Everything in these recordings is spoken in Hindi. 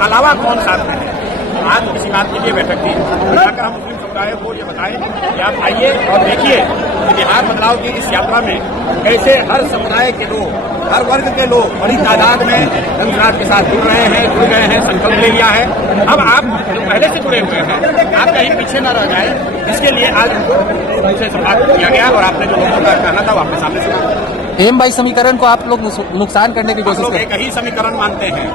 अलावा कौन साथ में है। आज किसी बात के लिए बैठक थी, जाकर हम मुस्लिम समुदाय को ये बताएं कि आप आइए और देखिए कि बिहार बदलाव की इस यात्रा में कैसे हर समुदाय के लोग, हर वर्ग के लोग बड़ी तादाद में जनसुराज के साथ जुड़ रहे हैं, जुड़ गए हैं, संकल्प ले लिया है। अब आप जो पहले से जुड़े हुए हैं, आप कहीं पीछे न रह जाए, इसके लिए आज उनसे संवाद किया गया और आपने जो लोगों का कहना था वो आपके सामने सुना। एम बाई समीकरण को आप लोग नुकसान करने की कोशिश एक ही समीकरण मानते हैं,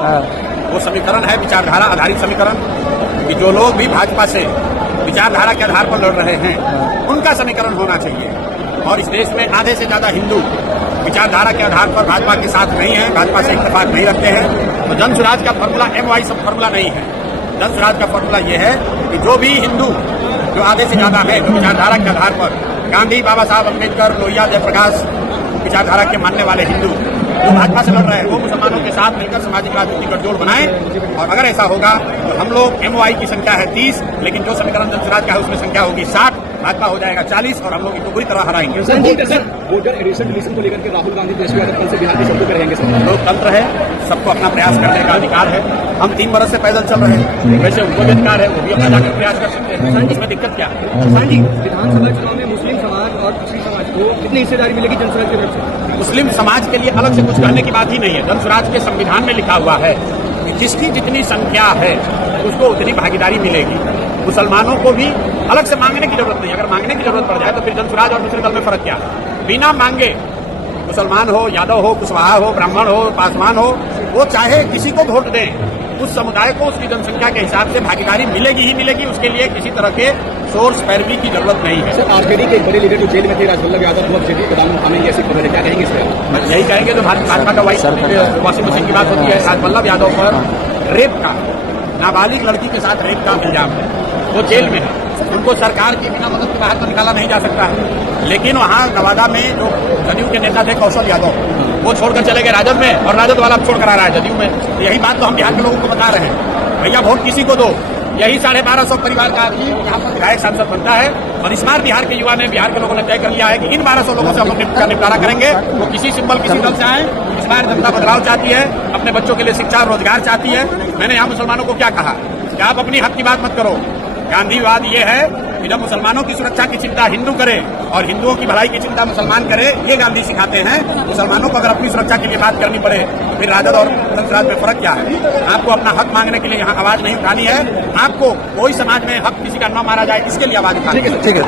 वो समीकरण है विचारधारा आधारित समीकरण, कि जो लोग भी भाजपा से विचारधारा के आधार पर लड़ रहे हैं उनका समीकरण होना चाहिए। और इस देश में आधे से ज्यादा हिंदू विचारधारा के आधार पर भाजपा के साथ नहीं है, भाजपा से इत्तेफाक नहीं रखते हैं। तो जनसुराज का फॉर्मूला MY सब फॉर्मूला नहीं है। जनसुराज का फॉर्मूला ये है कि जो भी हिंदू जो आधे से ज्यादा है, जो विचारधारा के आधार पर गांधी, बाबा साहब अम्बेडकर, लोहिया, जयप्रकाश विचारधारा के मानने वाले हिंदू जो भाजपा से लड़ रहे हैं, वो मुसलमानों के साथ मिलकर सामाजिक राजनीतिक गठजोड़ बनाए। और अगर ऐसा होगा तो हम लोग MY की संख्या है 30, लेकिन जो समीकरण जनसुराज का है उसमें संख्या होगी 60, भाजपा हो जाएगा 40 और हम लोग इनको बुरी तरह हराएंगे। सर, वोटर एडिशन डिलीशन को लेकर के राहुल गांधी देश में कल से बिहार की सड़कों पर रहेंगे। सर, लोकतंत्र है, सबको अपना प्रयास करने का अधिकार है। हम 3 बरस से पैदल चल रहे हैं, वैसे उनको भी अधिकार है, वो भी अपना जाकर प्रयास कर सकते हैं। इसमें दिक्कत क्या है? विधानसभा चुनाव में मुस्लिम समाज और दूसरी समाज को कितनी हिस्सेदारी मिलेगी जनसुराज की तरफ से? मुस्लिम समाज के लिए अलग से कुछ कहने की बात ही नहीं है। जनसुराज के संविधान में लिखा हुआ है कि जिसकी जितनी संख्या है उसको उतनी भागीदारी मिलेगी। मुसलमानों को भी अलग से मांगने की जरूरत नहीं। अगर मांगने की जरूरत पड़ जाए तो फिर जनसुराज और दूसरे दल में फर्क क्या है? बिना मांगे मुसलमान हो, यादव हो, कुशवाहा हो, ब्राह्मण हो, पासवान हो, वो चाहे किसी को वोट दें, उस समुदाय को उसकी जनसंख्या के हिसाब से भागीदारी मिलेगी ही मिलेगी। उसके लिए किसी तरह के सोर्स पैरवी की जरूरत नहीं है। सर, आरजेडी के एक बड़े लीडर जो जेल में थे, राजवल्लभ यादव, वो जेडी को दामन थामेंगे, ऐसी खबर है, क्या कहेंगे इस पर? यही कहेंगे जो भाजपा का वॉशिंग मशीन की बात होती है। राजवल्लभ यादव पर रेप का, नाबालिग लड़की के साथ रेप का इल्जाम है, वो जेल में है। उनको सरकार की बिना मदद के बाहर तो निकाला नहीं जा सकता है। लेकिन वहाँ नवादा में जो जदयू के नेता थे कौशल यादव, वो छोड़कर चले गए राजद में, और राजद वाला छोड़ कर आ रहा है जदयू में। तो यही बात तो हम बिहार के लोगों को बता रहे हैं, भैया वोट किसी को दो। यही 1250 परिवार का आदमी यहाँ पर विधायक सांसद बनता है। और इस बार बिहार के युवा ने, बिहार के लोगों ने तय कर लिया है कि इन 1200 लोगों से हम निपटारा करेंगे। वो किसी सिंबल, किसी दल से आए। इस बार जनता बदलाव चाहती है, अपने बच्चों के लिए शिक्षा और रोजगार चाहती है। मैंने यहाँ मुसलमानों को क्या कहा कि आप अपनी हक की बात मत करो। गांधीवाद ये है कि जब मुसलमानों की सुरक्षा की चिंता हिंदू करे और हिंदुओं की भलाई की चिंता मुसलमान करे, ये गांधी सिखाते हैं। मुसलमानों को अगर अपनी सुरक्षा के लिए बात करनी पड़े तो फिर राजद और जनसुराज में फर्क क्या है? आपको अपना हक मांगने के लिए यहाँ आवाज नहीं उठानी है। आपको कोई समाज में हक किसी का न मारा जाए इसके लिए आवाज उठानी है। ठीक है।